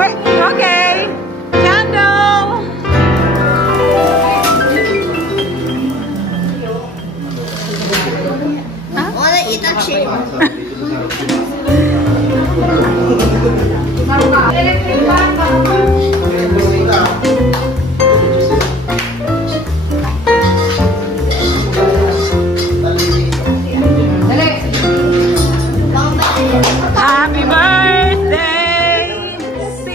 Wait, okay. Candle. I want to eat that shit. Happy birthday, C.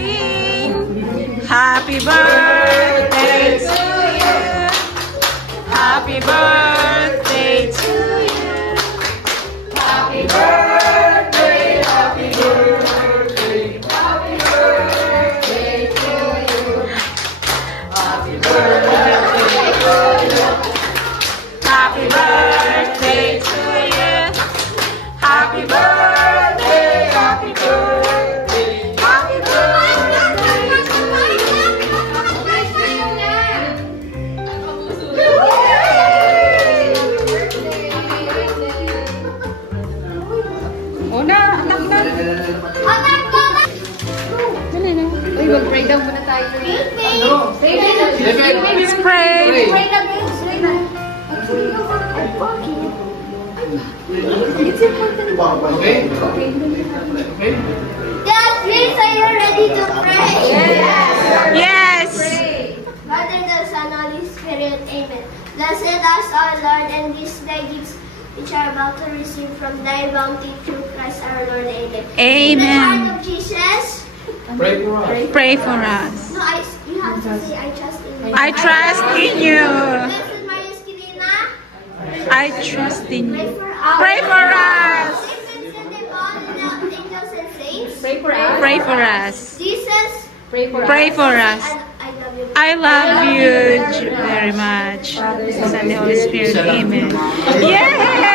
Happy birthday to you. Happy birthday to you. Happy birthday, happy birthday, happy birthday to you. Happy birthday to you. Happy birthday to you. Happy birthday, happy birthday, happy birthday. Una, anak na. Dali na. Uy, mag-pray down muna tayo. Let's pray. Pray na, pray na. It's important. Okay? Okay? Dad, please, are you ready to pray? Yes. Pray. Father, the Son, Holy Spirit, Amen. Blessed us, our Lord, and these thy gifts which are about to receive from thy bounty through Christ our Lord. Amen. In the heart Amen. of Jesus. Pray for us. Pray for us. No, you have to say, I trust in you. I trust in you. Blessed Maria Esquilina. I trust in Pray you. for us. Pray for us. Saint Vincent de Paul, the angels and saints. Pray for us. Pray for us. Jesus. Pray for Pray for us. And I love you. I love you very much. Jesus and the Holy Spirit. Amen. Yay!